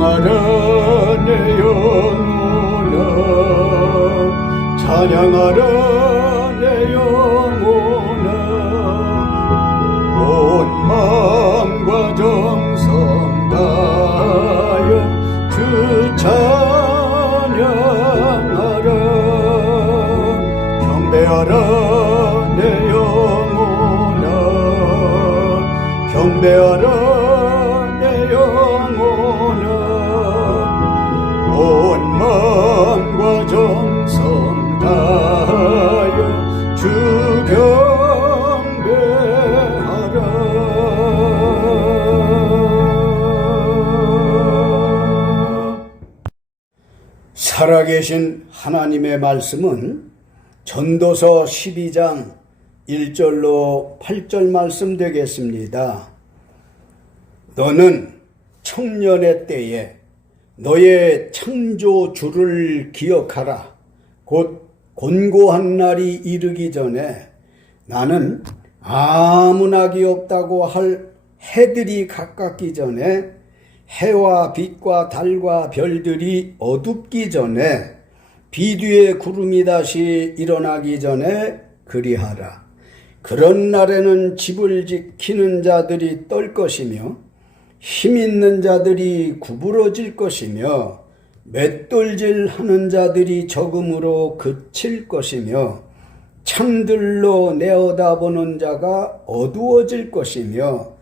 찬양하라 내 영혼아, 찬양하라 내 영혼아. 온 마음과 정성 다하여 주 찬양하라. 경배하라 내 영혼아, 경배하라 내 영혼아. 온 마음과 정성 다하여 주 경배하라. 살아계신 하나님의 말씀은 전도서 12장 1절로 8절 말씀 되겠습니다. 너는 청년의 때에 너의 창조주를 기억하라. 곧 곤고한 날이 이르기 전에 나는 아무 낙이 없다고 할 해들이 가깝기 전에, 해와 빛과 달과 별들이 어둡기 전에, 비뒤에 구름이 다시 일어나기 전에 그리하라. 그런 날에는 집을 지키는 자들이 떨 것이며 힘 있는 자들이 구부러질 것이며 맷돌질 하는 자들이 적음으로 그칠 것이며 창들로 내어다보는 자가 어두워질 것이며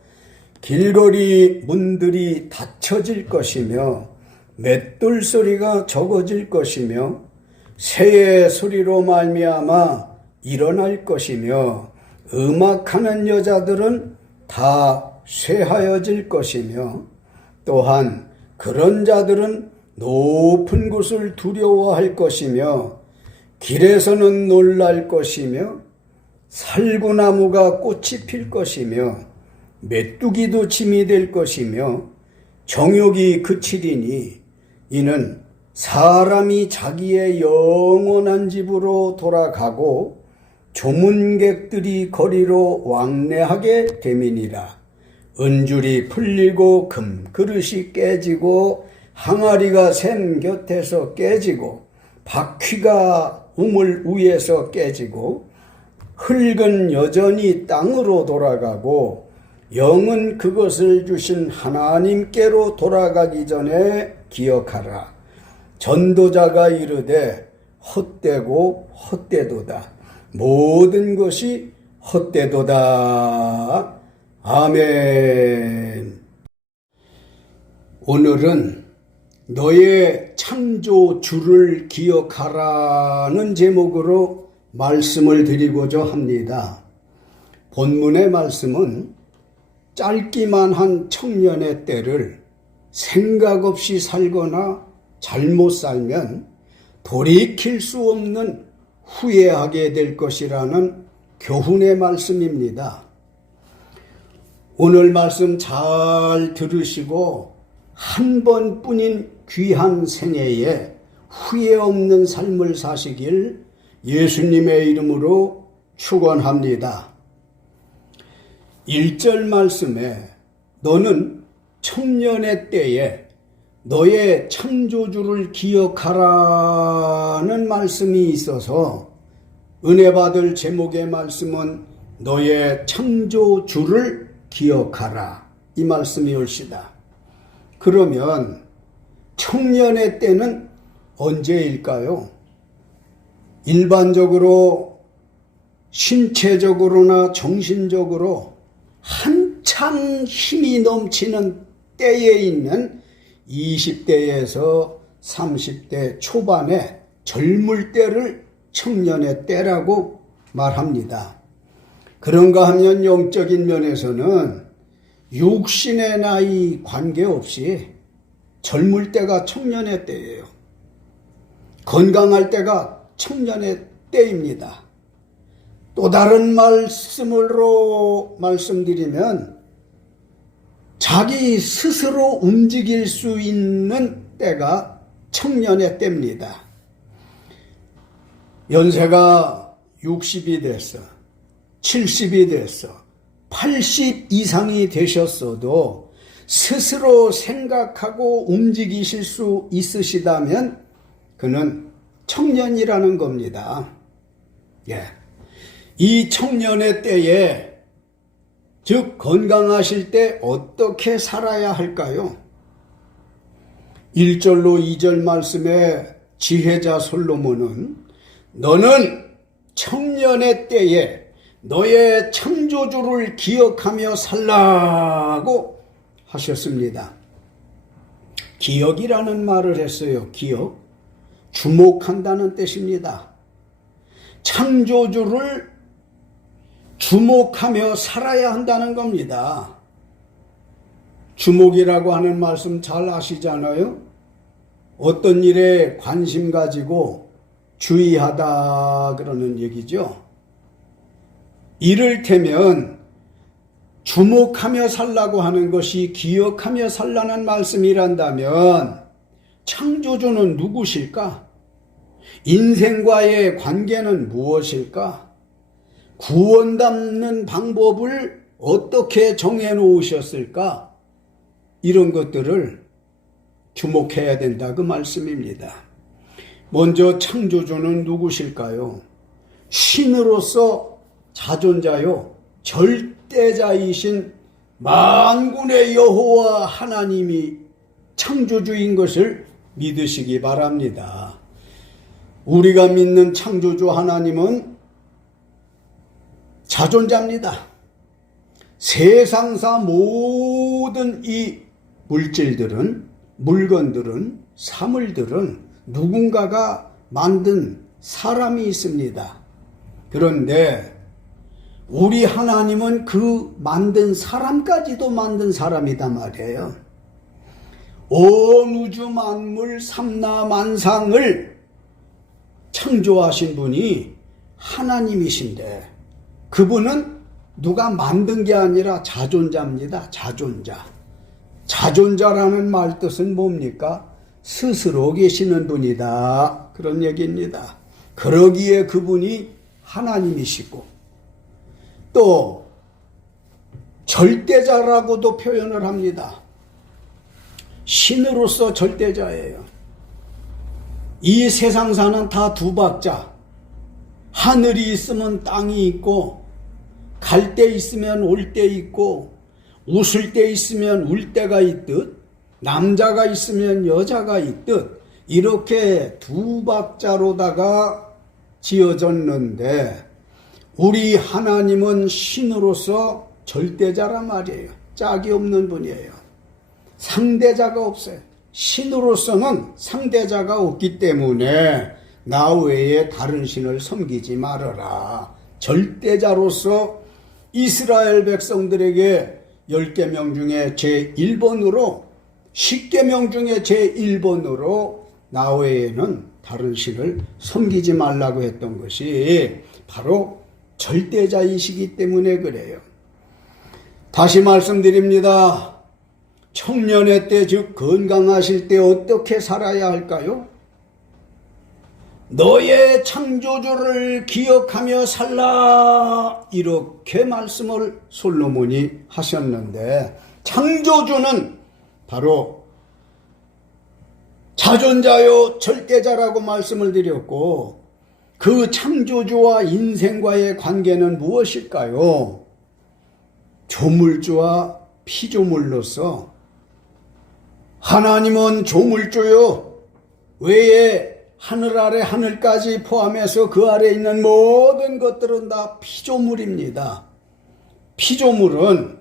길거리 문들이 닫혀질 것이며 맷돌 소리가 적어질 것이며 새의 소리로 말미암아 일어날 것이며 음악하는 여자들은 다 쇠하여질 것이며 또한 그런 자들은 높은 곳을 두려워할 것이며 길에서는 놀랄 것이며 살구나무가 꽃이 필 것이며 메뚜기도 짐이 될 것이며 정욕이 그치리니 이는 사람이 자기의 영원한 집으로 돌아가고 조문객들이 거리로 왕래하게 됨이니라. 은줄이 풀리고 금그릇이 깨지고 항아리가 샘 곁에서 깨지고 바퀴가 우물 위에서 깨지고 흙은 여전히 땅으로 돌아가고 영은 그것을 주신 하나님께로 돌아가기 전에 기억하라. 전도자가 이르되 헛되고 헛되도다. 모든 것이 헛되도다. 아멘. 오늘은 너의 창조주를 기억하라는 제목으로 말씀을 드리고자 합니다. 본문의 말씀은 짧기만 한 청년의 때를 생각 없이 살거나 잘못 살면 돌이킬 수 없는 후회하게 될 것이라는 교훈의 말씀입니다. 오늘 말씀 잘 들으시고 한 번뿐인 귀한 생애에 후회 없는 삶을 사시길 예수님의 이름으로 축원합니다. 1절 말씀에 너는 청년의 때에 너의 창조주를 기억하라는 말씀이 있어서 은혜 받을 제목의 말씀은 너의 창조주를 기억하라, 이 말씀이 옳시다. 그러면 청년의 때는 언제일까요? 일반적으로 신체적으로나 정신적으로 한창 힘이 넘치는 때에 있는 20대에서 30대 초반의 젊을 때를 청년의 때라고 말합니다. 그런가 하면 영적인 면에서는 육신의 나이 관계없이 젊을 때가 청년의 때예요. 건강할 때가 청년의 때입니다. 또 다른 말씀으로 말씀드리면 자기 스스로 움직일 수 있는 때가 청년의 때입니다. 연세가 60이 됐어, 70이 됐어, 80 이상이 되셨어도 스스로 생각하고 움직이실 수 있으시다면 그는 청년이라는 겁니다. 예. 이 청년의 때에, 즉 건강하실 때 어떻게 살아야 할까요? 1절로 2절 말씀에 지혜자 솔로몬은 너는 청년의 때에 너의 창조주를 기억하며 살라고 하셨습니다. 기억이라는 말을 했어요. 기억. 주목한다는 뜻입니다. 창조주를 주목하며 살아야 한다는 겁니다. 주목이라고 하는 말씀 잘 아시잖아요. 어떤 일에 관심 가지고 주의하다 그러는 얘기죠. 이를테면 주목하며 살라고 하는 것이 기억하며 살라는 말씀이란다면 창조주는 누구실까? 인생과의 관계는 무엇일까? 구원받는 방법을 어떻게 정해놓으셨을까? 이런 것들을 주목해야 된다 그 말씀입니다. 먼저 창조주는 누구실까요? 신으로서 자존자요 절대자이신 만군의 여호와 하나님이 창조주인 것을 믿으시기 바랍니다. 우리가 믿는 창조주 하나님은 자존자입니다. 세상사 모든 이 물질들은, 물건들은, 사물들은 누군가가 만든 사람이 있습니다. 그런데 우리 하나님은 그 만든 사람까지도 만든 사람이다 말이에요. 온 우주 만물 삼라만상을 창조하신 분이 하나님이신데 그분은 누가 만든 게 아니라 자존자입니다. 자존자. 자존자라는 말 뜻은 뭡니까? 스스로 계시는 분이다. 그런 얘기입니다. 그러기에 그분이 하나님이시고 또 절대자라고도 표현을 합니다. 신으로서 절대자예요. 이 세상사는 다 두 박자. 하늘이 있으면 땅이 있고 갈 때 있으면 올 때 있고 웃을 때 있으면 울 때가 있듯 남자가 있으면 여자가 있듯 이렇게 두 박자로다가 지어졌는데 우리 하나님은 신으로서 절대자란 말이에요. 짝이 없는 분이에요. 상대자가 없어요. 신으로서는 상대자가 없기 때문에 나 외에 다른 신을 섬기지 말아라. 절대자로서 이스라엘 백성들에게 10계명 중에 제1번으로 10계명 중에 제1번으로 나 외에는 다른 신을 섬기지 말라고 했던 것이 바로 절대자이시기 때문에 그래요. 다시 말씀드립니다. 청년의 때, 즉 건강하실 때 어떻게 살아야 할까요? 너의 창조주를 기억하며 살라 이렇게 말씀을 솔로몬이 하셨는데 창조주는 바로 자존자요 절대자라고 말씀을 드렸고 그 창조주와 인생과의 관계는 무엇일까요? 조물주와 피조물로서 하나님은 조물주요 외에 하늘 아래 하늘까지 포함해서 그 아래 있는 모든 것들은 다 피조물입니다. 피조물은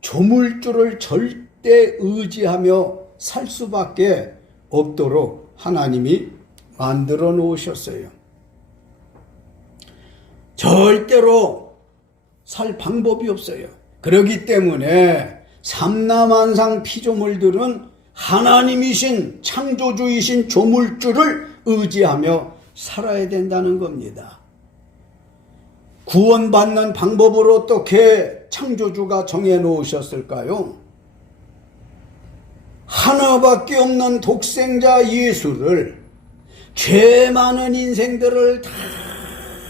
조물주를 절대 의지하며 살 수밖에 없도록 하나님이 만들어 놓으셨어요. 절대로 살 방법이 없어요. 그렇기 때문에 삼라만상 피조물들은 하나님이신 창조주이신 조물주를 의지하며 살아야 된다는 겁니다. 구원받는 방법을 어떻게 창조주가 정해놓으셨을까요? 하나밖에 없는 독생자 예수를 죄 많은 인생들을 다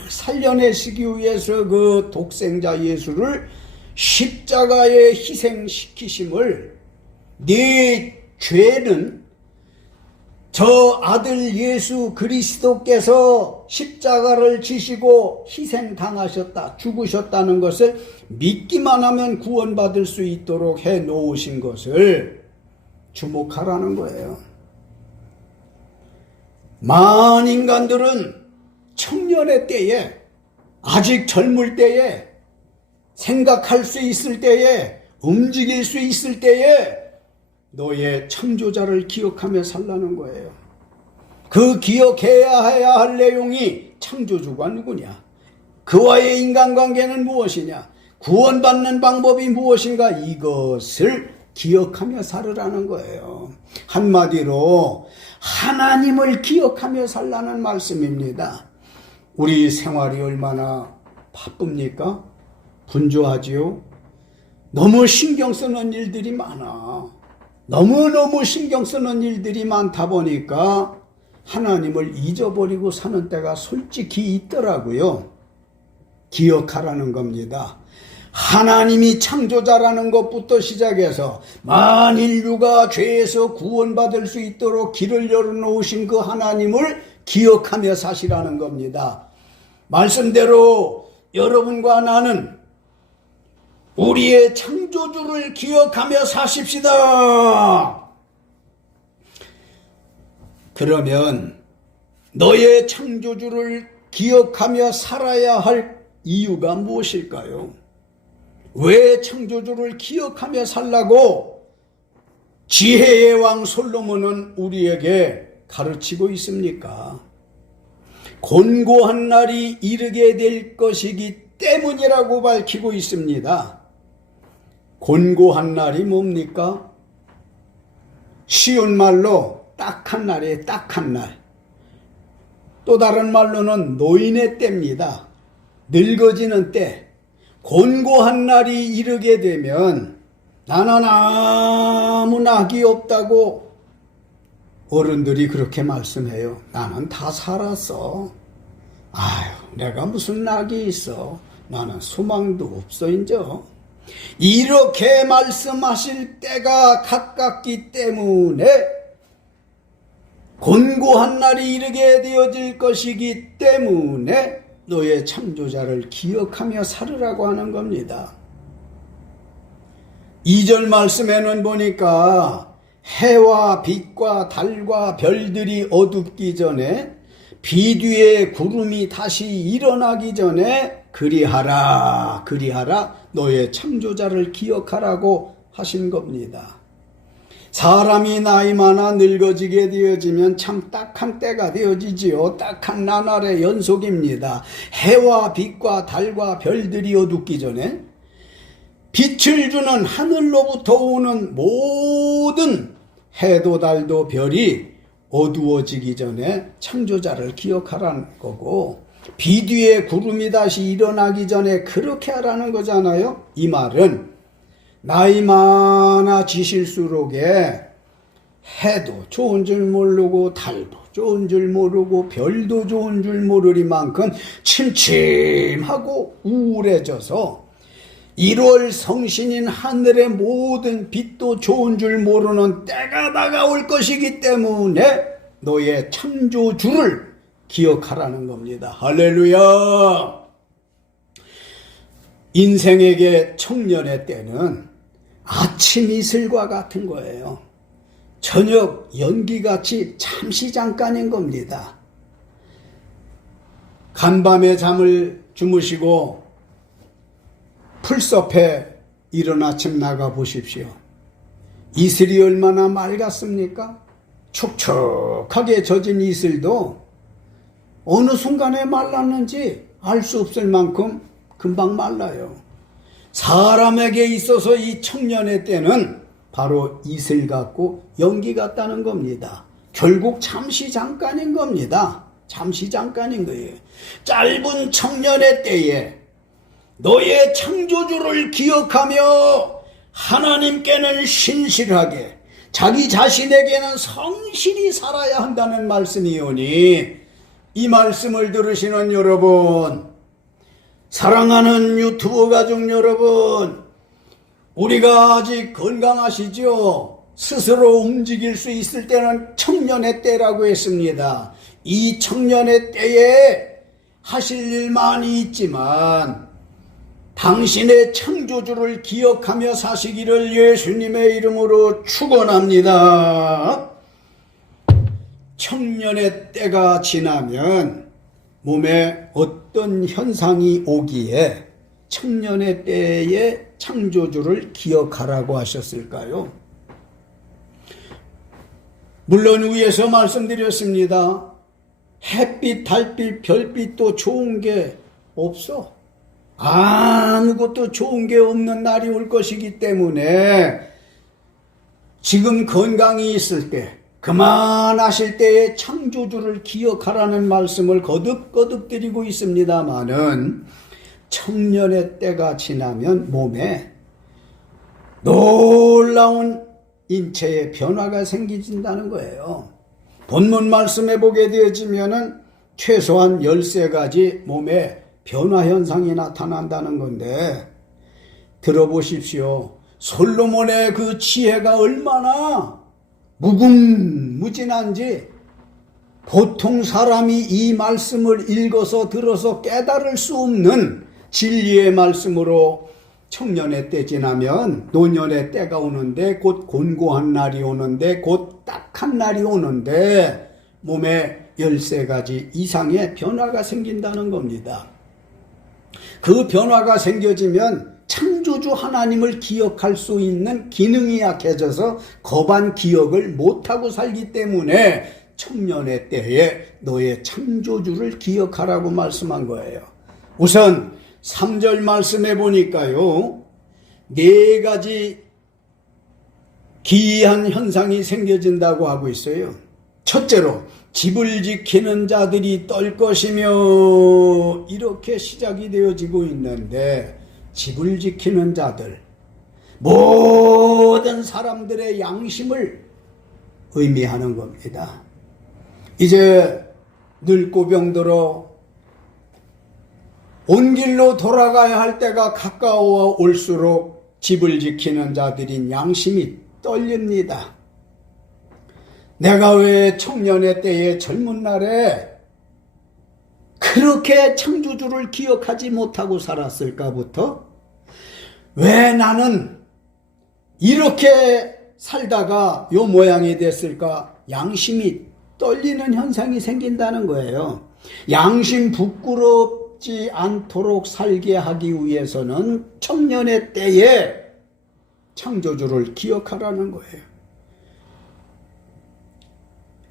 살려내시기 위해서 그 독생자 예수를 십자가에 희생시키심을 네 죄는 저 아들 예수 그리스도께서 십자가를 지시고 희생당하셨다, 죽으셨다는 것을 믿기만 하면 구원받을 수 있도록 해 놓으신 것을 주목하라는 거예요. 많은 인간들은 청년의 때에, 아직 젊을 때에, 생각할 수 있을 때에, 움직일 수 있을 때에 너의 창조자를 기억하며 살라는 거예요. 그 기억해야 할 내용이 창조주가 누구냐, 그와의 인간관계는 무엇이냐, 구원받는 방법이 무엇인가, 이것을 기억하며 살으라는 거예요. 한마디로 하나님을 기억하며 살라는 말씀입니다. 우리 생활이 얼마나 바쁩니까? 분주하지요? 너무 신경 쓰는 일들이 많아. 너무너무 신경 쓰는 일들이 많다 보니까 하나님을 잊어버리고 사는 때가 솔직히 있더라고요. 기억하라는 겁니다. 하나님이 창조자라는 것부터 시작해서 만인류가 죄에서 구원받을 수 있도록 길을 열어놓으신 그 하나님을 기억하며 사시라는 겁니다. 말씀대로 여러분과 나는 우리의 창조주를 기억하며 사십시다. 그러면 너의 창조주를 기억하며 살아야 할 이유가 무엇일까요? 왜 창조주를 기억하며 살라고 지혜의 왕 솔로몬은 우리에게 가르치고 있습니까? 곤고한 날이 이르게 될 것이기 때문이라고 밝히고 있습니다. 곤고한 날이 뭡니까? 쉬운 말로 딱한 날이에요. 딱한 날. 또 다른 말로는 노인의 때입니다. 늙어지는 때. 곤고한 날이 이르게 되면 나는 아무 낙이 없다고 어른들이 그렇게 말씀해요. 나는 다 살았어. 아유, 내가 무슨 낙이 있어. 나는 소망도 없어 이제. 이렇게 말씀하실 때가 가깝기 때문에 곤고한 날이 이르게 되어질 것이기 때문에 너의 창조자를 기억하며 살으라고 하는 겁니다. 2절 말씀에는 보니까 해와 빛과 달과 별들이 어둡기 전에 비 뒤에 구름이 다시 일어나기 전에 그리하라 너의 창조자를 기억하라고 하신 겁니다. 사람이 나이 많아 늙어지게 되어지면 참 딱한 때가 되어지지요. 딱한 나날의 연속입니다. 해와 빛과 달과 별들이 어둡기 전에 빛을 주는 하늘로부터 오는 모든 해도 달도 별이 어두워지기 전에 창조자를 기억하라는 거고, 비 뒤에 구름이 다시 일어나기 전에 그렇게 하라는 거잖아요. 이 말은 나이 많아지실수록에 해도 좋은 줄 모르고 달도 좋은 줄 모르고 별도 좋은 줄 모르리만큼 침침하고 우울해져서 1월 성신인 하늘의 모든 빛도 좋은 줄 모르는 때가 다가올 것이기 때문에 너의 창조주를 기억하라는 겁니다. 할렐루야. 인생에게 청년의 때는 아침 이슬과 같은 거예요. 저녁 연기같이 잠시 잠깐인 겁니다. 간밤에 잠을 주무시고 풀숲에 이른 아침 나가 보십시오. 이슬이 얼마나 맑았습니까? 촉촉하게 젖은 이슬도 어느 순간에 말랐는지 알 수 없을 만큼 금방 말라요. 사람에게 있어서 이 청년의 때는 바로 이슬 같고 연기 같다는 겁니다. 결국 잠시 잠깐인 겁니다. 잠시 잠깐인 거예요. 짧은 청년의 때에 너의 창조주를 기억하며 하나님께는 신실하게, 자기 자신에게는 성실히 살아야 한다는 말씀이오니, 이 말씀을 들으시는 여러분, 사랑하는 유튜브 가족 여러분, 우리가 아직 건강하시죠? 스스로 움직일 수 있을 때는 청년의 때라고 했습니다. 이 청년의 때에 하실 일 많이 있지만 당신의 창조주를 기억하며 사시기를 예수님의 이름으로 축원합니다. 청년의 때가 지나면 몸에 어떤 현상이 오기에 청년의 때에 창조주를 기억하라고 하셨을까요? 물론 위에서 말씀드렸습니다. 햇빛, 달빛, 별빛도 좋은 게 없어. 아무것도 좋은 게 없는 날이 올 것이기 때문에 지금 건강이 있을 때, 그만하실 때에 창조주를 기억하라는 말씀을 거듭거듭 드리고 있습니다마는 청년의 때가 지나면 몸에 놀라운 인체의 변화가 생기진다는 거예요. 본문 말씀에 보게 되어지면은 최소한 13가지 몸에 변화 현상이 나타난다는 건데, 들어보십시오. 솔로몬의 그 지혜가 얼마나 무궁무진한지 보통 사람이 이 말씀을 읽어서 들어서 깨달을 수 없는 진리의 말씀으로 청년의 때 지나면 노년의 때가 오는데, 곧 곤고한 날이 오는데, 곧 딱한 날이 오는데 몸에 13가지 이상의 변화가 생긴다는 겁니다. 그 변화가 생겨지면 창조주 하나님을 기억할 수 있는 기능이 약해져서 거반 기억을 못하고 살기 때문에 청년의 때에 너의 창조주를 기억하라고 말씀한 거예요. 우선 3절 말씀해 보니까요, 4가지 기이한 현상이 생겨진다고 하고 있어요. 첫째로 집을 지키는 자들이 떨 것이며, 이렇게 시작이 되어지고 있는데, 집을 지키는 자들, 모든 사람들의 양심을 의미하는 겁니다. 이제 늙고 병들어 온 길로 돌아가야 할 때가 가까워 올수록 집을 지키는 자들인 양심이 떨립니다. 내가 왜 청년의 때에 젊은 날에 그렇게 창조주를 기억하지 못하고 살았을까부터, 왜 나는 이렇게 살다가 요 모양이 됐을까, 양심이 떨리는 현상이 생긴다는 거예요. 양심 부끄럽지 않도록 살게 하기 위해서는 청년의 때에 창조주를 기억하라는 거예요.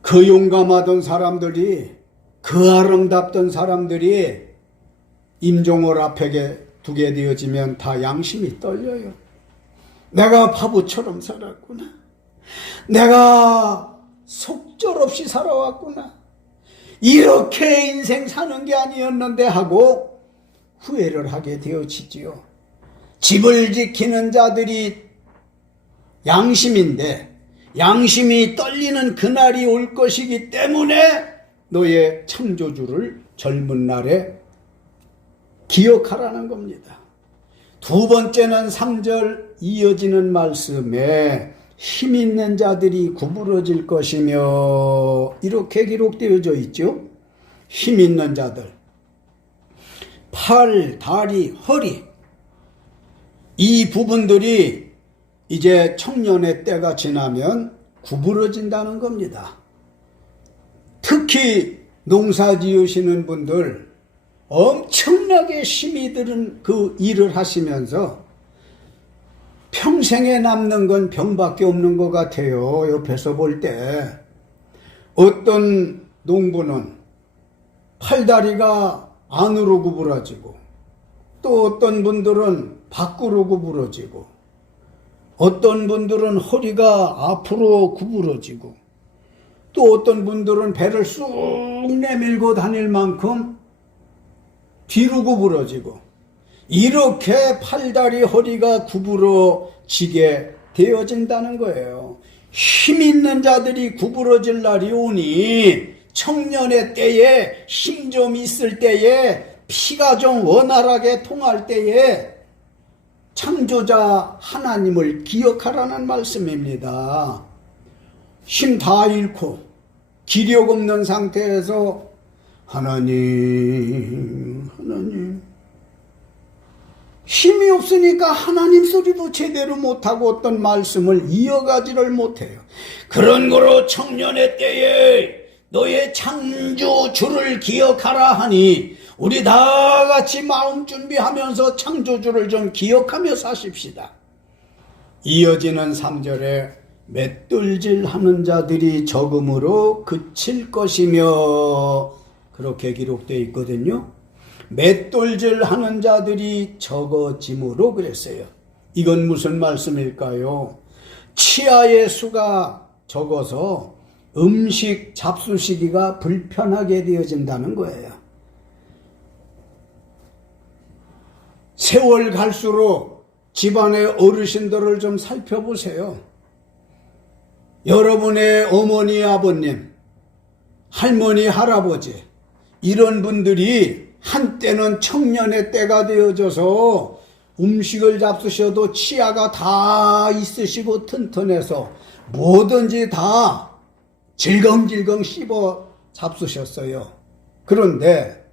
그 용감하던 사람들이, 그 아름답던 사람들이 임종을 앞에 두게 되어지면 다 양심이 떨려요. 내가 바보처럼 살았구나. 내가 속절없이 살아왔구나. 이렇게 인생 사는 게 아니었는데 하고 후회를 하게 되어지지요. 집을 지키는 자들이 양심인데, 양심이 떨리는 그날이 올 것이기 때문에 너의 창조주를 젊은 날에 기억하라는 겁니다. 두 번째는 3절 이어지는 말씀에 힘 있는 자들이 구부러질 것이며, 이렇게 기록되어져 있죠. 힘 있는 자들, 팔, 다리, 허리, 이 부분들이 이제 청년의 때가 지나면 구부러진다는 겁니다. 특히 농사 지으시는 분들, 엄청나게 힘이 드는 그 일을 하시면서 평생에 남는 건 병밖에 없는 것 같아요. 옆에서 볼 때. 어떤 농부는 팔다리가 안으로 구부러지고, 또 어떤 분들은 밖으로 구부러지고, 어떤 분들은 허리가 앞으로 구부러지고, 또 어떤 분들은 배를 쑥 내밀고 다닐 만큼 뒤로 구부러지고, 이렇게 팔다리 허리가 구부러지게 되어진다는 거예요. 힘 있는 자들이 구부러질 날이 오니, 청년의 때에 힘 좀 있을 때에, 피가 좀 원활하게 통할 때에 창조자 하나님을 기억하라는 말씀입니다. 힘 다 잃고 기력 없는 상태에서 하나님 힘이 없으니까 하나님 소리도 제대로 못하고 어떤 말씀을 이어가지를 못해요. 그런 거로 청년의 때에 너의 창조주를 기억하라 하니 우리 다 같이 마음 준비하면서 창조주를 좀 기억하며 사십시다. 이어지는 3절에 맷돌질하는 자들이 적음으로 그칠 것이며 그렇게 기록되어 있거든요. 맷돌질하는 자들이 적어짐으로 그랬어요. 이건 무슨 말씀일까요? 치아의 수가 적어서 음식 잡수시기가 불편하게 되어진다는 거예요. 세월 갈수록 집안의 어르신들을 좀 살펴보세요. 여러분의 어머니, 아버님, 할머니, 할아버지 이런 분들이 한때는 청년의 때가 되어져서 음식을 잡수셔도 치아가 다 있으시고 튼튼해서 뭐든지 다 질겅질겅 씹어 잡수셨어요. 그런데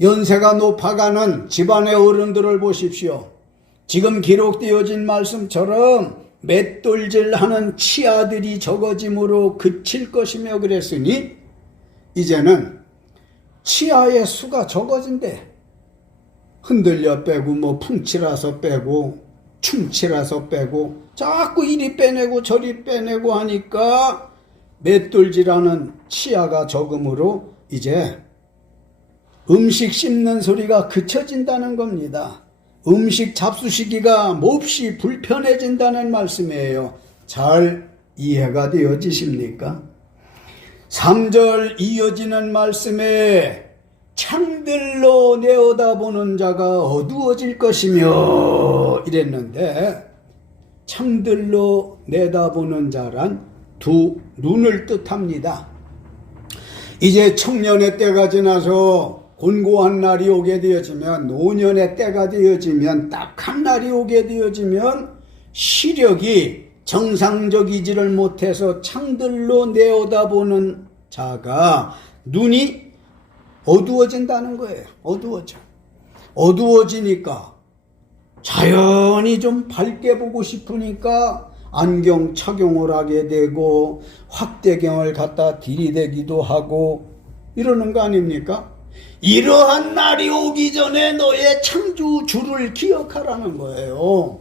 연세가 높아가는 집안의 어른들을 보십시오. 지금 기록되어진 말씀처럼 맷돌질하는 치아들이 적어짐으로 그칠 것이며 그랬으니 이제는 치아의 수가 적어진대. 흔들려 빼고 뭐 풍치라서 빼고 충치라서 빼고 자꾸 이리 빼내고 저리 빼내고 하니까 맷돌질하는 치아가 적음으로 이제 음식 씹는 소리가 그쳐진다는 겁니다. 음식 잡수시기가 몹시 불편해진다는 말씀이에요. 잘 이해가 되어지십니까? 3절 이어지는 말씀에 창들로 내어다보는 자가 어두워질 것이며 이랬는데 창들로 내다보는 자란 두 눈을 뜻합니다. 이제 청년의 때가 지나서 곤고한 날이 오게 되어지면 노년의 때가 되어지면 딱한 날이 오게 되어지면 시력이 정상적이지를 못해서 창들로 내어다보는 자가 눈이 어두워진다는 거예요. 어두워지니까 자연히 좀 밝게 보고 싶으니까 안경 착용을 하게 되고 확대경을 갖다 들이대기도 하고 이러는 거 아닙니까? 이러한 날이 오기 전에 너의 창조주를 기억하라는 거예요.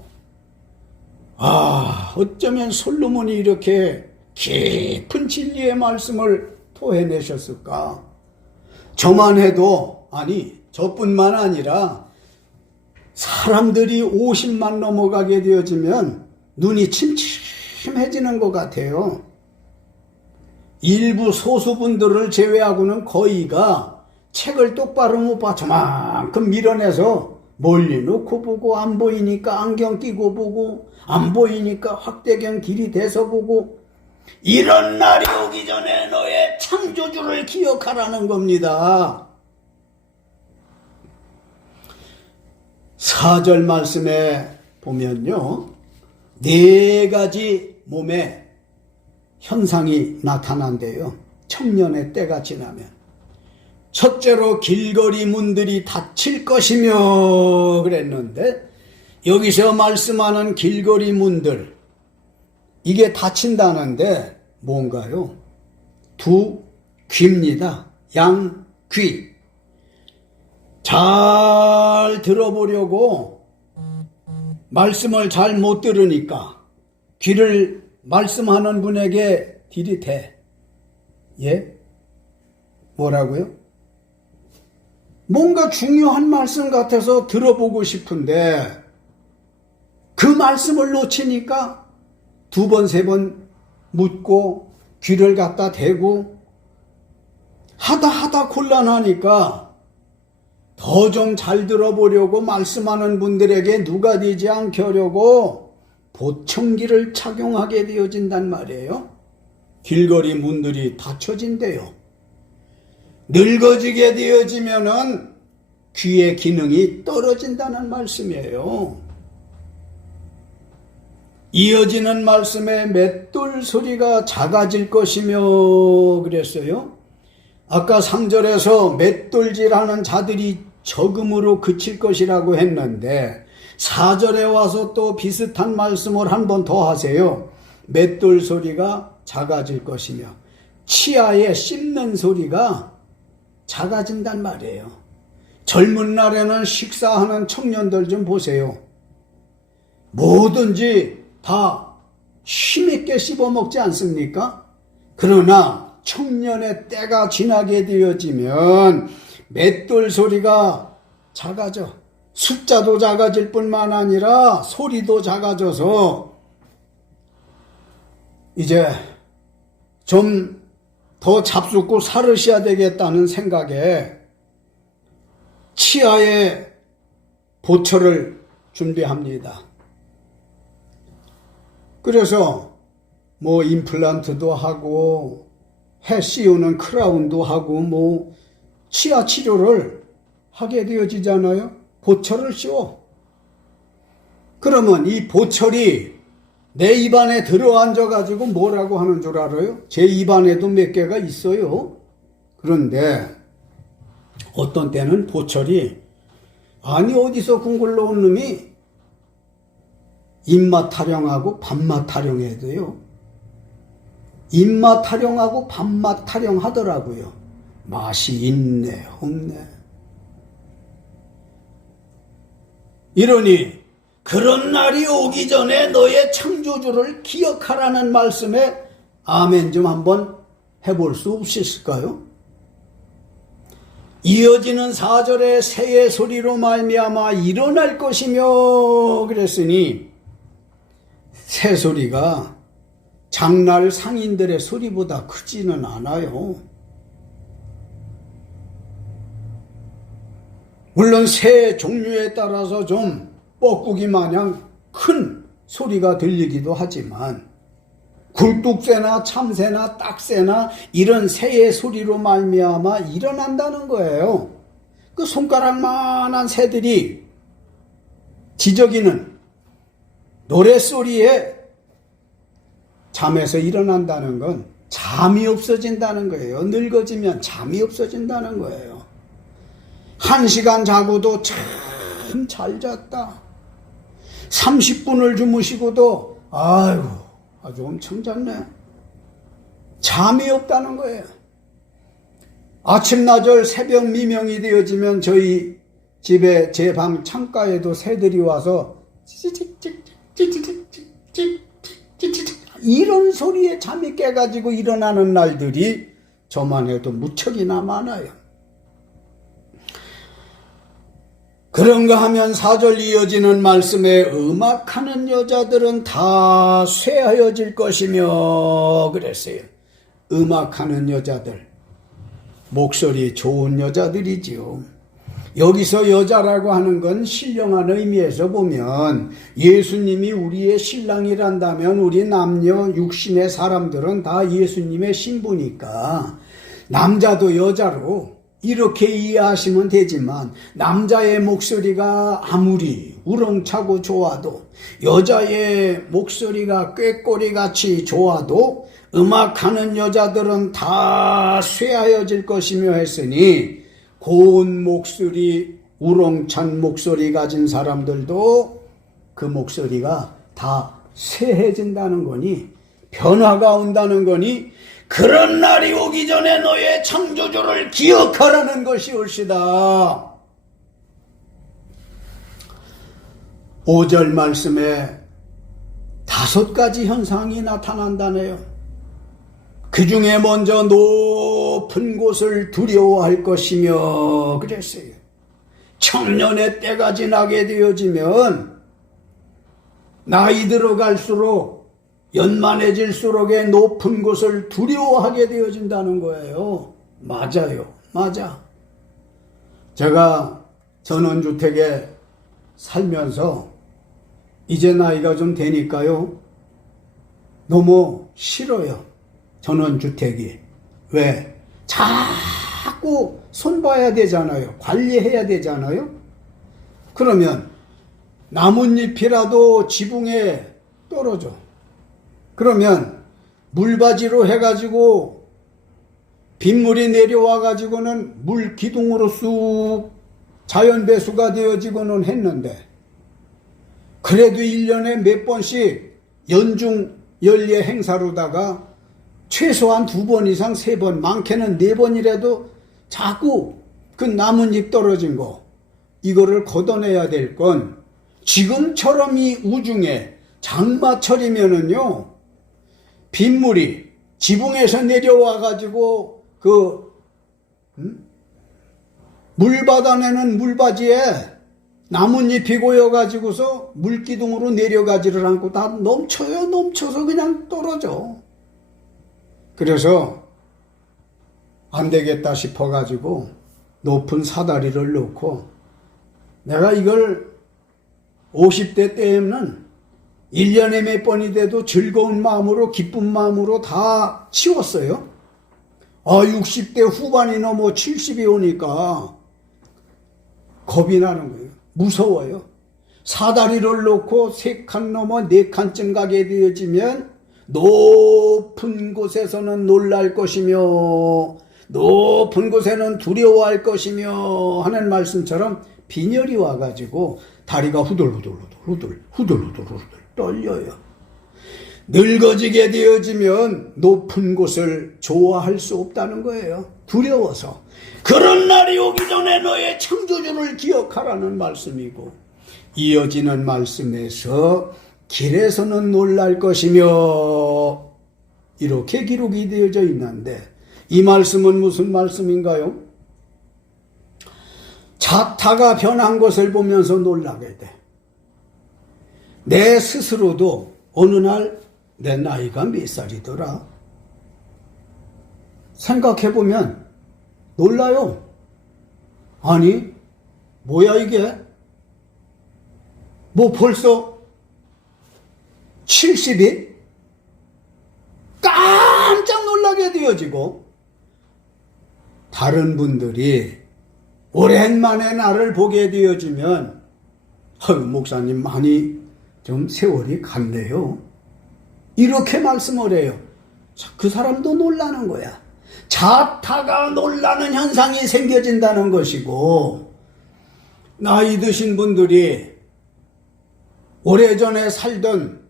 어쩌면 솔로몬이 이렇게 깊은 진리의 말씀을 토해내셨을까? 저만 해도, 저뿐만 아니라 사람들이 50만 넘어가게 되어지면 눈이 침침해지는 것 같아요. 일부 소수분들을 제외하고는 거의가 책을 똑바로 못 봐 저만큼 밀어내서 멀리 놓고 보고 안 보이니까 안경 끼고 보고 안 보이니까 확대경 길이 대서 보고 이런 날이 오기 전에 너의 창조주를 기억하라는 겁니다. 4절 말씀에 보면요 4가지 몸에 현상이 나타난대요. 청년의 때가 지나면 첫째로 길거리 문들이 닫힐 것이며 그랬는데 여기서 말씀하는 길거리 문들 이게 닫힌다는데 뭔가요? 두 귀입니다. 양귀. 잘 들어보려고 말씀을 잘 못 들으니까 귀를 말씀하는 분에게 들이대. 예? 뭐라고요? 뭔가 중요한 말씀 같아서 들어보고 싶은데 그 말씀을 놓치니까 2번, 3번 묻고 귀를 갖다 대고 하다 곤란하니까 더 좀 잘 들어보려고 말씀하는 분들에게 누가 되지 않게 하려고 보청기를 착용하게 되어진단 말이에요. 길거리 문들이 닫혀진대요. 늙어지게 되어지면은 귀의 기능이 떨어진다는 말씀이에요. 이어지는 말씀에 맷돌 소리가 작아질 것이며 그랬어요. 아까 3절에서 맷돌질하는 자들이 적음으로 그칠 것이라고 했는데 4절에 와서 또 비슷한 말씀을 한 번 더 하세요. 맷돌 소리가 작아질 것이며 치아에 씹는 소리가 작아진단 말이에요. 젊은 날에는 식사하는 청년들 좀 보세요. 뭐든지 다 힘있게 씹어먹지 않습니까? 그러나 청년의 때가 지나게 되어지면 맷돌 소리가 작아져. 숫자도 작아질 뿐만 아니라 소리도 작아져서 이제 좀 더 잡숫고 살으셔야 되겠다는 생각에 치아에 보철을 준비합니다. 그래서 뭐 임플란트도 하고 해 씌우는 크라운도 하고 치아 치료를 하게 되어지잖아요. 보철을 씌워. 그러면 이 보철이 내 입안에 들어앉아가지고 뭐라고 하는 줄 알아요? 제 입안에도 몇 개가 있어요. 그런데 어떤 때는 보철이 아니 어디서 궁굴러 온 놈이 입맛 타령하고 밥맛 타령해도요. 입맛 타령하고 밥맛 타령하더라고요. 맛이 있네 없네. 이러니 그런 날이 오기 전에 너의 창조주를 기억하라는 말씀에 아멘 좀 한번 해볼 수 없으실까요? 이어지는 4절에 새의 소리로 말미암아 일어날 것이며 그랬으니 새 소리가 장날 상인들의 소리보다 크지는 않아요. 물론 새 종류에 따라서 좀 뻐꾸기 마냥 큰 소리가 들리기도 하지만 굴뚝새나 참새나 딱새나 이런 새의 소리로 말미암아 일어난다는 거예요. 그 손가락만한 새들이 지저귀는 노랫소리에 잠에서 일어난다는 건 잠이 없어진다는 거예요. 늙어지면 잠이 없어진다는 거예요. 1시간 자고도 참 잘 잤다. 30분을 주무시고도 아이고 아주 엄청 잤네. 잠이 없다는 거예요. 아침, 나절, 새벽, 미명이 되어지면 저희 집에 제 방 창가에도 새들이 와서 이런 소리에 잠이 깨가지고 일어나는 날들이 저만 해도 무척이나 많아요. 그런가 하면 4절 이어지는 말씀에 음악하는 여자들은 다 쇠하여질 것이며 그랬어요. 음악하는 여자들, 목소리 좋은 여자들이지요. 여기서 여자라고 하는 건 신령한 의미에서 보면 예수님이 우리의 신랑이란다면 우리 남녀 육신의 사람들은 다 예수님의 신부니까 남자도 여자로 이렇게 이해하시면 되지만 남자의 목소리가 아무리 우렁차고 좋아도 여자의 목소리가 꾀꼬리같이 좋아도 음악하는 여자들은 다 쇠하여질 것이며 했으니 고운 목소리, 우렁찬 목소리 가진 사람들도 그 목소리가 다 쇠해진다는 거니 변화가 온다는 거니 그런 날이 오기 전에 너의 창조주를 기억하라는 것이 옳시다. 5절 말씀에 5가지 현상이 나타난다네요. 그 중에 먼저 높은 곳을 두려워할 것이며 그랬어요. 청년의 때가 지나게 되어지면 나이 들어갈수록 연만해질수록의 높은 곳을 두려워하게 되어진다는 거예요. 맞아요. 맞아. 제가 전원주택에 살면서 이제 나이가 좀 되니까요. 너무 싫어요. 전원주택이. 왜? 자꾸 손봐야 되잖아요. 관리해야 되잖아요. 그러면 나뭇잎이라도 지붕에 떨어져. 그러면 물바지로 해가지고 빗물이 내려와가지고는 물 기둥으로 쑥 자연 배수가 되어지고는 했는데, 그래도 1년에 몇 번씩 연중 연례 행사로다가 최소한 2번 이상 3번, 많게는 4번이라도 자꾸 그 나뭇잎 떨어진 거, 이거를 걷어내야 될 건, 지금처럼 이 우중에 장마철이면은요, 빗물이 지붕에서 내려와 가지고 물 받아내는 물바지에 나뭇잎이 고여 가지고서 물기둥으로 내려가지를 않고 다 넘쳐요. 넘쳐서 그냥 떨어져. 그래서 안 되겠다 싶어 가지고 높은 사다리를 놓고, 내가 이걸 50대 때에는 1년에 몇 번이 돼도 즐거운 마음으로, 기쁜 마음으로 다 치웠어요. 60대 후반이 넘어 70이 오니까 겁이 나는 거예요. 무서워요. 사다리를 놓고 3칸 넘어 4칸쯤 가게 되어지면 높은 곳에서는 놀랄 것이며 높은 곳에는 두려워할 것이며 하는 말씀처럼 빈혈이 와가지고 다리가 후들후들 떨려요. 늙어지게 되어지면 높은 곳을 좋아할 수 없다는 거예요. 두려워서. 그런 날이 오기 전에 너의 창조주를 기억하라는 말씀이고, 이어지는 말씀에서 길에서는 놀랄 것이며, 이렇게 기록이 되어져 있는데, 이 말씀은 무슨 말씀인가요? 자타가 변한 것을 보면서 놀라게 돼. 내 스스로도 어느 날 내 나이가 몇 살이더라? 생각해보면 놀라요. 아니, 뭐야 이게? 뭐 벌써 70이? 깜짝 놀라게 되어지고, 다른 분들이 오랜만에 나를 보게 되어지면, 목사님 많이 좀 세월이 갔네요. 이렇게 말씀을 해요. 그 사람도 놀라는 거야. 자타가 놀라는 현상이 생겨진다는 것이고, 나이 드신 분들이 오래전에 살던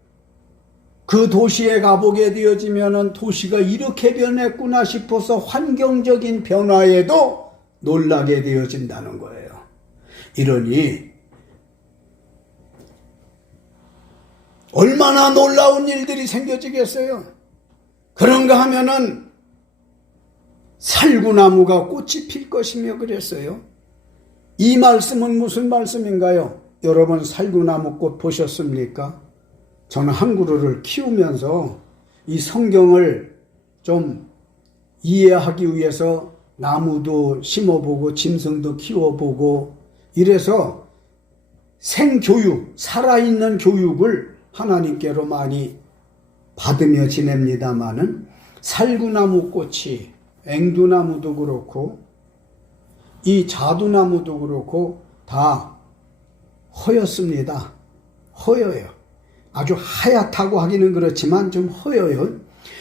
그 도시에 가보게 되어지면 도시가 이렇게 변했구나 싶어서 환경적인 변화에도 놀라게 되어진다는 거예요. 이러니 얼마나 놀라운 일들이 생겨지겠어요? 그런가 하면은 살구나무가 꽃이 필 것이며 그랬어요. 이 말씀은 무슨 말씀인가요? 여러분 살구나무 꽃 보셨습니까? 저는 한 그루를 키우면서 이 성경을 좀 이해하기 위해서 나무도 심어보고 짐승도 키워보고 이래서 생교육, 살아있는 교육을 하나님께로 많이 받으며 지냅니다마는 살구나무 꽃이, 앵두나무도 그렇고 이 자두나무도 그렇고 다 허였습니다. 허여요. 아주 하얗다고 하기는 그렇지만 좀 허여요.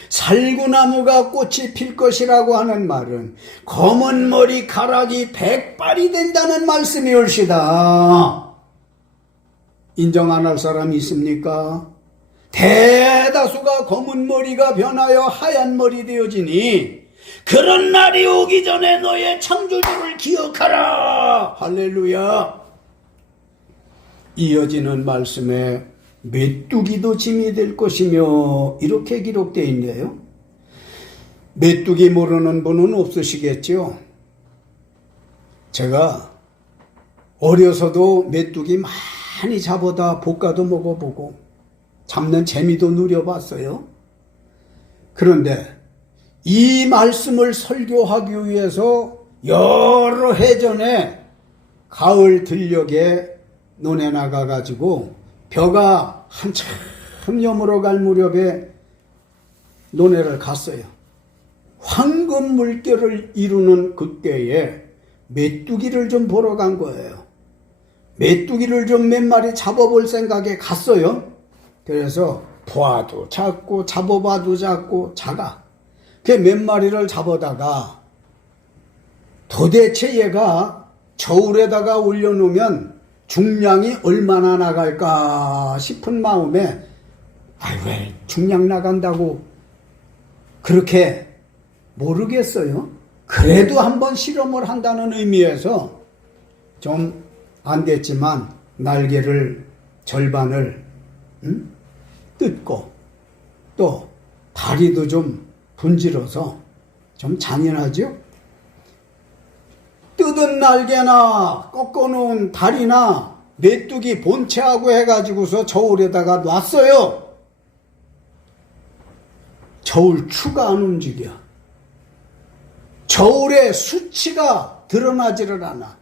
살구나무가 꽃이 필 것이라고 하는 말은 검은 머리 가락이 100발이 된다는 말씀이 올시다. 인정 안 할 사람이 있습니까? 대다수가 검은 머리가 변하여 하얀 머리 되어지니 그런 날이 오기 전에 너의 창조주를 기억하라. 할렐루야. 이어지는 말씀에 메뚜기도 짐이 될 것이며 이렇게 기록되어 있네요. 메뚜기 모르는 분은 없으시겠죠? 제가 어려서도 메뚜기 많이 잡아다 볶아도 먹어보고 잡는 재미도 누려봤어요. 그런데 이 말씀을 설교하기 위해서 여러 해 전에 가을 들녘에 논에 나가가지고 벼가 한참 여물어갈 무렵에 논에를 갔어요. 황금 물결을 이루는 그때에 메뚜기를 좀 보러 간 거예요. 메뚜기를 좀 몇 마리 잡아볼 생각에 갔어요. 그래서 보아도 작고 잡아봐도 작고 작아. 그 몇 마리를 잡아다가 도대체 얘가 저울에다가 올려놓으면 중량이 얼마나 나갈까 싶은 마음에 왜 중량 나간다고 그렇게 모르겠어요. 그래도 한번 실험을 한다는 의미에서 좀 안 됐지만 날개를 절반을 뜯고 또 다리도 좀 분질러서 좀 잔인하죠. 뜯은 날개나 꺾어놓은 다리나 메뚜기 본체하고 해가지고서 저울에다가 놨어요. 저울 추가 안 움직여. 저울의 수치가 드러나지를 않아.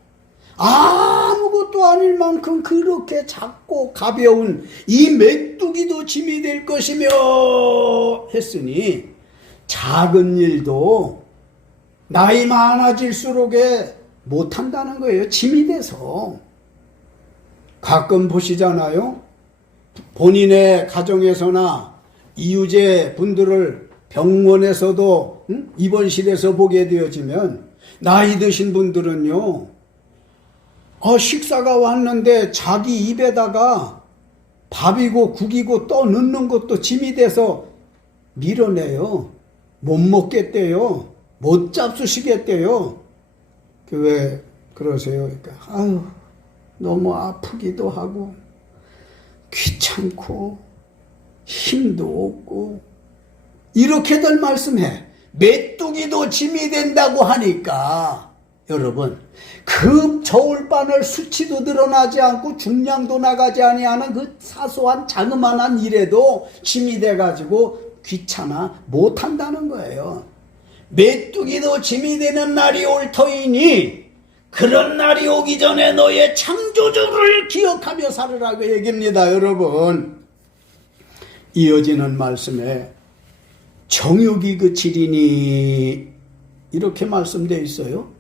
아무것도 아닐 만큼 그렇게 작고 가벼운 이 메뚜기도 짐이 될 것이며 했으니 작은 일도 나이 많아질수록에 못한다는 거예요. 짐이 돼서. 가끔 보시잖아요. 본인의 가정에서나 이웃의 분들을 병원에서도 입원실에서 보게 되어지면 나이 드신 분들은요. 식사가 왔는데 자기 입에다가 밥이고 국이고 떠 넣는 것도 짐이 돼서 밀어내요. 못 먹겠대요. 못 잡수시겠대요. 왜 그러세요? 그러니까 너무 아프기도 하고 귀찮고 힘도 없고 이렇게들 말씀해. 메뚜기도 짐이 된다고 하니까 여러분 그 저울바늘 수치도 드러나지 않고 중량도 나가지 아니하는 그 사소한 자그마한 일에도 짐이 돼가지고 귀찮아 못한다는 거예요. 메뚜기도 짐이 되는 날이 올 터이니 그런 날이 오기 전에 너의 창조주를 기억하며 살으라고 얘기합니다. 여러분 이어지는 말씀에 정욕이 그치리니 이렇게 말씀되어 있어요.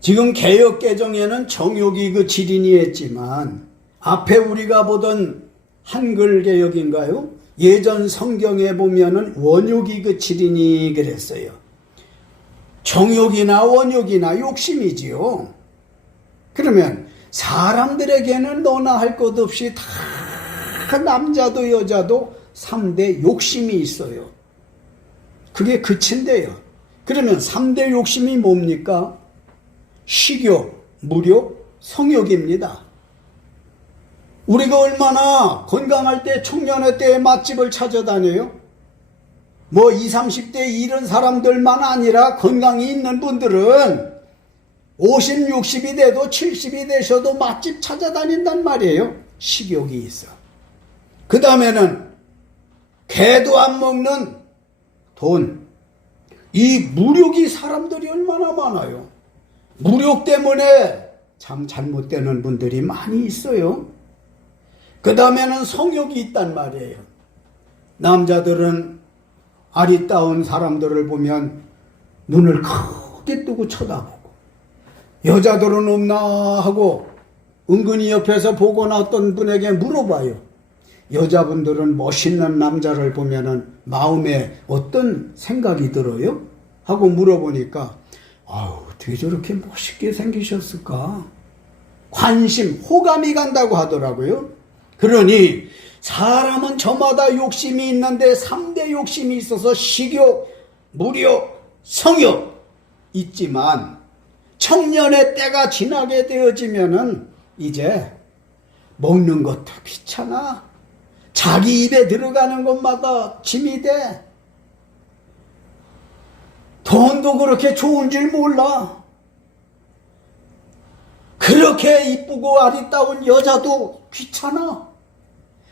지금 개역개정에는 정욕이 그치리니 했지만 앞에 우리가 보던 한글 개역인가요? 예전 성경에 보면은 원욕이 그치리니 그랬어요. 정욕이나 원욕이나 욕심이지요. 그러면 사람들에게는 너나 할 것 없이 다 남자도 여자도 3대 욕심이 있어요. 그게 그친데요. 그러면 3대 욕심이 뭡니까? 식욕, 무욕, 성욕입니다. 우리가 얼마나 건강할 때 청년의 때에 맛집을 찾아다녀요? 20, 30대 이런 사람들만 아니라 건강이 있는 분들은 50, 60이 돼도 70이 되셔도 맛집 찾아다닌단 말이에요. 식욕이 있어. 그 다음에는 개도 안 먹는 돈. 이 무욕이 사람들이 얼마나 많아요. 무욕 때문에 참 잘못되는 분들이 많이 있어요. 그 다음에는 성욕이 있단 말이에요. 남자들은 아리따운 사람들을 보면 눈을 크게 뜨고 쳐다보고 여자들은 없나 하고 은근히 옆에서 보거나 어떤 분에게 물어봐요. 여자분들은 멋있는 남자를 보면은 마음에 어떤 생각이 들어요? 하고 물어보니까 어떻게 저렇게 멋있게 생기셨을까? 관심, 호감이 간다고 하더라고요. 그러니 사람은 저마다 욕심이 있는데 3대 욕심이 있어서 식욕, 무욕, 성욕 있지만 청년의 때가 지나게 되어지면은 이제 먹는 것도 귀찮아. 자기 입에 들어가는 것마다 짐이 돼. 돈도 그렇게 좋은 줄 몰라. 그렇게 이쁘고 아리따운 여자도 귀찮아.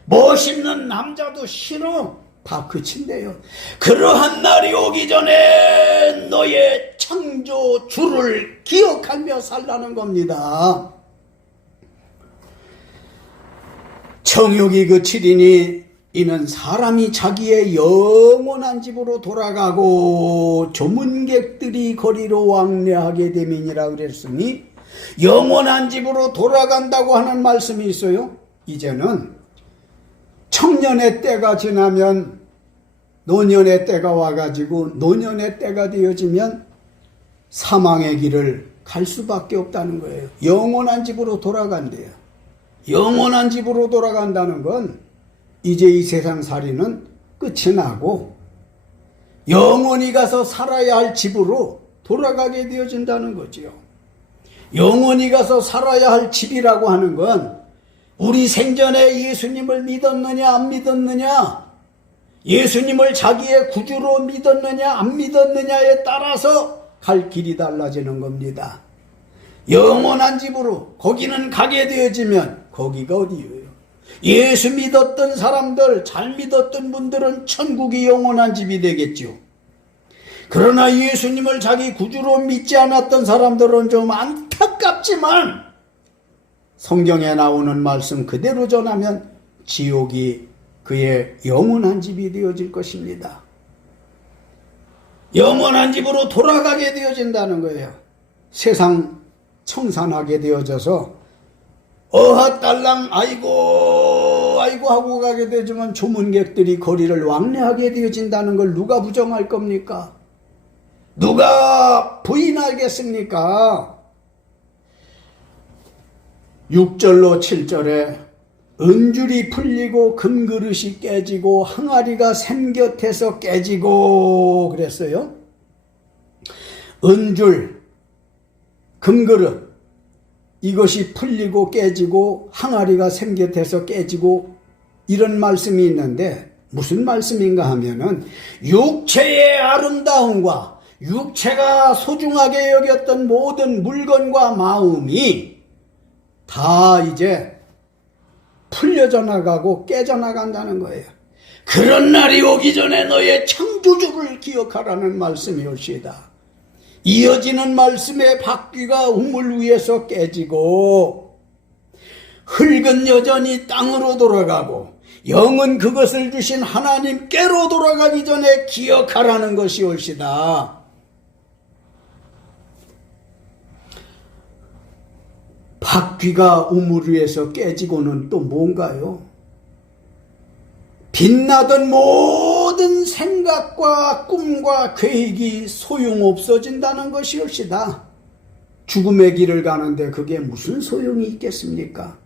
멋있는 남자도 싫어. 다 그친대요. 그러한 날이 오기 전에 너의 창조주를 기억하며 살라는 겁니다. 정욕이 그치리니 이는 사람이 자기의 영원한 집으로 돌아가고 조문객들이 거리로 왕래하게 됨이니라 그랬으니 영원한 집으로 돌아간다고 하는 말씀이 있어요. 이제는 청년의 때가 지나면 노년의 때가 와가지고 노년의 때가 되어지면 사망의 길을 갈 수밖에 없다는 거예요. 영원한 집으로 돌아간대요. 영원한 집으로 돌아간다는 건 이제 이 세상 살이는 끝이 나고 영원히 가서 살아야 할 집으로 돌아가게 되어진다는 거지요. 영원히 가서 살아야 할 집이라고 하는 건 우리 생전에 예수님을 믿었느냐 안 믿었느냐, 예수님을 자기의 구주로 믿었느냐 안 믿었느냐에 따라서 갈 길이 달라지는 겁니다. 영원한 집으로 거기는 가게 되어지면 거기가 어디예요? 예수 믿었던 사람들, 잘 믿었던 분들은 천국이 영원한 집이 되겠죠. 그러나 예수님을 자기 구주로 믿지 않았던 사람들은 좀 안타깝지만 성경에 나오는 말씀 그대로 전하면 지옥이 그의 영원한 집이 되어질 것입니다. 영원한 집으로 돌아가게 되어진다는 거예요. 세상 청산하게 되어져서 어핫달랑 아이고 하고 가게 되지만 조문객들이 거리를 왕래하게 되어진다는 걸 누가 부정할 겁니까? 누가 부인하겠습니까? 6절로 7절에 은줄이 풀리고 금그릇이 깨지고 항아리가 샘 곁에서 깨지고 그랬어요. 은줄, 금그릇 이것이 풀리고 깨지고 항아리가 샘 곁에서 깨지고 이런 말씀이 있는데 무슨 말씀인가 하면은 육체의 아름다움과 육체가 소중하게 여겼던 모든 물건과 마음이 다 이제 풀려져 나가고 깨져 나간다는 거예요. 그런 날이 오기 전에 너의 창조주를 기억하라는 말씀이 올시다. 이어지는 말씀에 바퀴가 우물 위에서 깨지고 흙은 여전히 땅으로 돌아가고 영은 그것을 주신 하나님께로 돌아가기 전에 기억하라는 것이 올시다. 바퀴가 우물 위에서 깨지고는 또 뭔가요? 빛나던 모든 생각과 꿈과 계획이 소용없어진다는 것이옵시다. 죽음의 길을 가는데 그게 무슨 소용이 있겠습니까?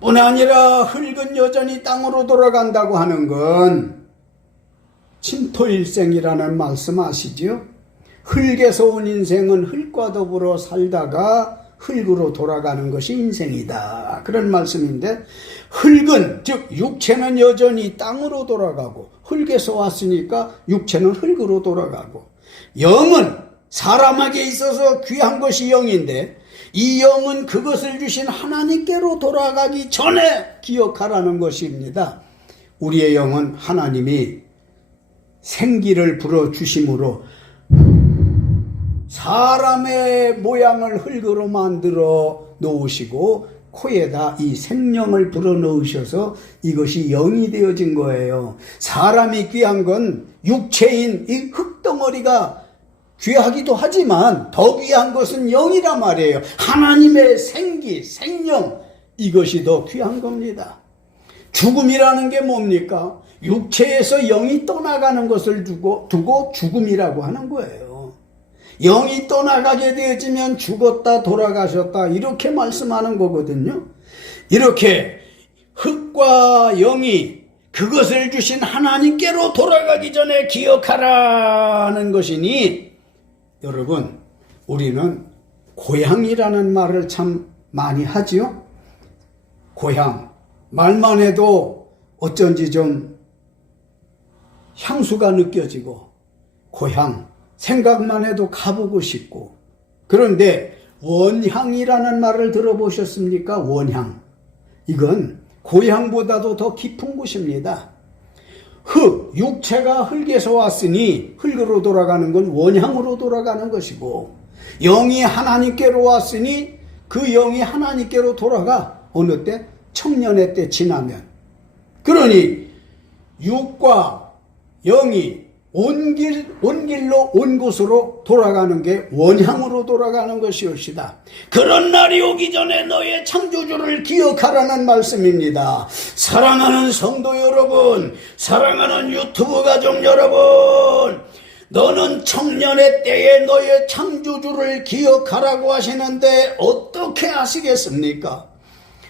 뿐 아니라 흙은 여전히 땅으로 돌아간다고 하는 건 침토일생이라는 말씀 아시죠? 흙에서 온 인생은 흙과 더불어 살다가 흙으로 돌아가는 것이 인생이다. 그런 말씀인데 흙은 즉 육체는 여전히 땅으로 돌아가고 흙에서 왔으니까 육체는 흙으로 돌아가고 영은 사람에게 있어서 귀한 것이 영인데 이 영은 그것을 주신 하나님께로 돌아가기 전에 기억하라는 것입니다. 우리의 영은 하나님이 생기를 불어주심으로 사람의 모양을 흙으로 만들어 놓으시고 코에다 이 생명을 불어넣으셔서 이것이 영이 되어진 거예요. 사람이 귀한 건 육체인 이 흙덩어리가 귀하기도 하지만 더 귀한 것은 영이란 말이에요. 하나님의 생기, 생명 이것이 더 귀한 겁니다. 죽음이라는 게 뭡니까? 육체에서 영이 떠나가는 것을 두고 죽음이라고 하는 거예요. 영이 떠나가게 되어지면 죽었다 돌아가셨다 이렇게 말씀하는 거거든요. 이렇게 흙과 영이 그것을 주신 하나님께로 돌아가기 전에 기억하라는 것이니 여러분 우리는 고향이라는 말을 참 많이 하지요. 고향 말만 해도 어쩐지 좀 향수가 느껴지고 고향 생각만 해도 가보고 싶고 그런데 원향이라는 말을 들어보셨습니까? 원향 이건 고향보다도 더 깊은 곳입니다. 흙, 육체가 흙에서 왔으니 흙으로 돌아가는 건 원향으로 돌아가는 것이고 영이 하나님께로 왔으니 그 영이 하나님께로 돌아가 어느 때? 청년의 때 지나면 그러니 육과 영이 온 길로 온 곳으로 돌아가는 게 원향으로 돌아가는 것이옵시다. 그런 날이 오기 전에 너의 창조주를 기억하라는 말씀입니다. 사랑하는 성도 여러분, 사랑하는 유튜브 가족 여러분, 너는 청년의 때에 너의 창조주를 기억하라고 하시는데 어떻게 하시겠습니까?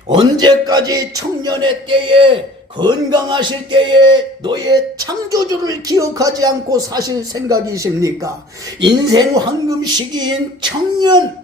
언제까지 청년의 때에 건강하실 때에 너의 창조주를 기억하지 않고 사실 생각이십니까? 인생 황금 시기인 청년,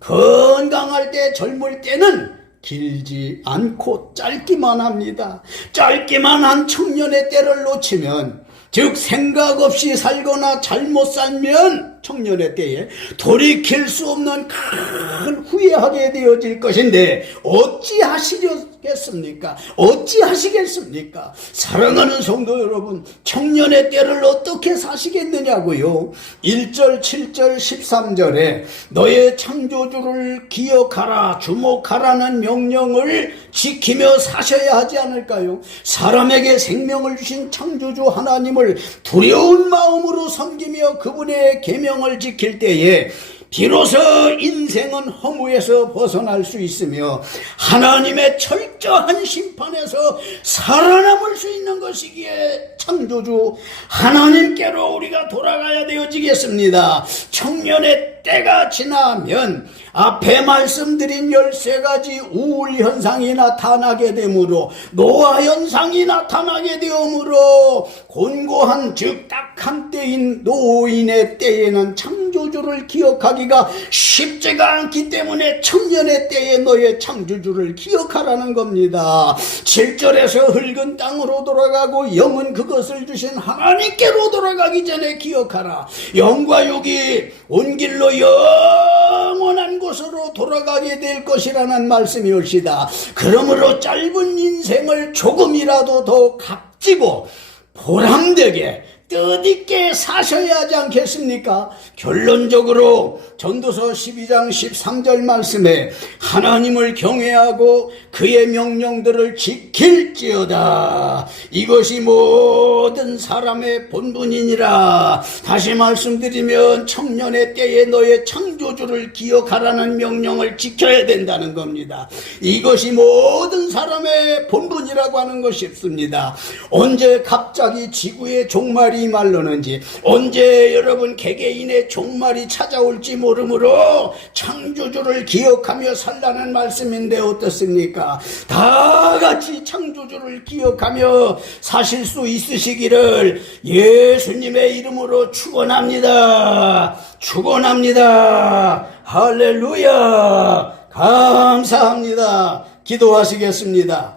건강할 때 젊을 때는 길지 않고 짧기만 합니다. 짧기만 한 청년의 때를 놓치면, 즉 생각 없이 살거나 잘못 살면 청년의 때에 돌이킬 수 없는 큰 후회하게 되어질 것인데 어찌하시겠습니까? 어찌하시겠습니까? 사랑하는 성도 여러분, 청년의 때를 어떻게 사시겠느냐고요? 1절, 7절, 13절에 너의 창조주를 기억하라, 주목하라는 명령을 지키며 사셔야 하지 않을까요? 사람에게 생명을 주신 창조주 하나님을 두려운 마음으로 섬기며 그분의 계명을 지킬 때에 비로소 인생은 허무에서 벗어날 수 있으며 하나님의 철저한 심판에서 살아남을 수 있는 것이기에 창조주 하나님께로 우리가 돌아가야 되어지겠습니다. 청년의 때가 지나면 앞에 말씀드린 13가지 우울 현상이 나타나게 되므로, 노화 현상이 나타나게 되므로 곤고한 즉 딱한 때인 노인의 때에는 창조주를 기억하기가 쉽지가 않기 때문에 청년의 때에 너의 창조주를 기억하라는 겁니다. 7절에서 흙은 땅으로 돌아가고 영은 그것을 주신 하나님께로 돌아가기 전에 기억하라. 영과 육이 온 길로 영원한 곳으로 돌아가게 될 것이라는 말씀이옵시다. 그러므로 짧은 인생을 조금이라도 더 값지고 보람되게 뜻있게 사셔야 하지 않겠습니까? 결론적으로 전도서 12장 13절 말씀에 하나님을 경외하고 그의 명령들을 지킬지어다. 이것이 모든 사람의 본분이니라. 다시 말씀드리면 청년의 때에 너의 창조주를 기억하라는 명령을 지켜야 된다는 겁니다. 이것이 모든 사람의 본분이라고 하는 것이 없습니다. 언제 갑자기 지구의 종말이 말르는지, 언제 여러분 개개인의 종말이 찾아올지 모르므로 창조주를 기억하며 살라는 말씀인데 어떻습니까? 다 같이 창조주를 기억하며 사실 수 있으시기를 예수님의 이름으로 축원합니다. 축원합니다. 할렐루야. 감사합니다. 기도하시겠습니다.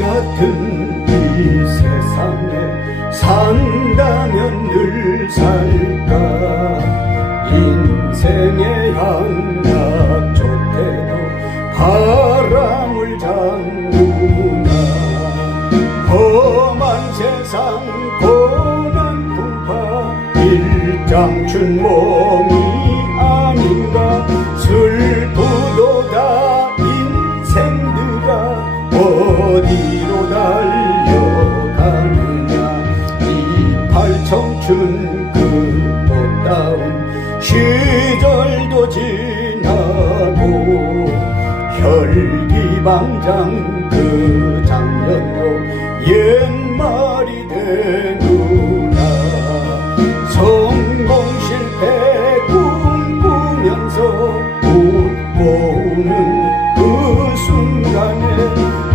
같은 이 세상에 산다면 늘 살까. 인생의 향락 좋게도 바람을 잠그나. 험한 세상 고난 풍파 일장춘 몸이 아닌가. 슬프도다 인생들아 어디로 달려가느냐. 이 팔청춘 그 꽃다운 시절도 지나고 혈기방장 그 장면도 옛말이 되누라. 성공 실패 꿈꾸면서 웃고 우는 그 순간에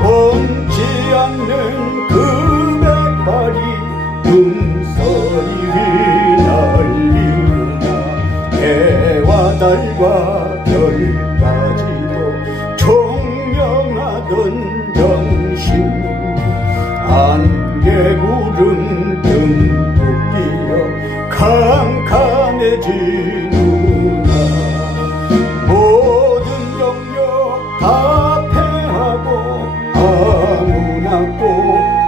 멈지 않는 그 백발이 눈소리 휘날리우나. 해와 달과 별까지도 총명하던 정신 안개구름 듬뿍 끼어 캄캄해지누나. 모든 영역 다 패하고 아무나 꼭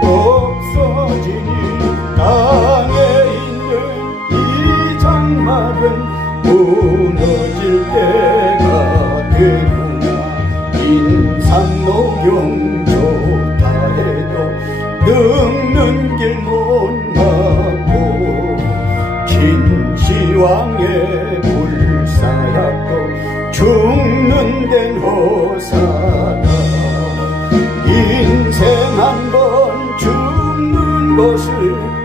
없어지니 땅에 있는 이 장막은 무너질 때 신산노경 좋다 해도 늙는 길 못 막고 진시황의 불사약도 죽는 데는 호사다. 인생 한 번 죽는 것을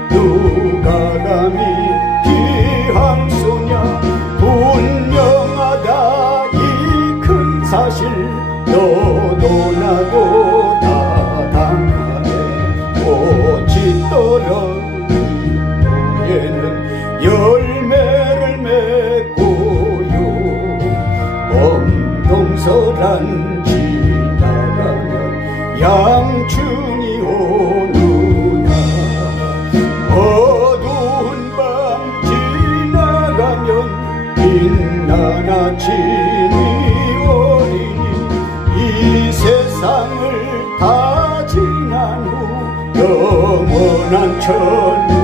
누가 감히 비방소냐. 분명하다 이 큰 사실 너도 나도 다 당하네. 꽃이 떨어진 후에는 열매를 맺고요. 엄동설한 지나가면 양충이 오누나. 어두운 밤 지나가면 빛난 아침이 오리니 이 세상을 다 지난 후 영원한 천국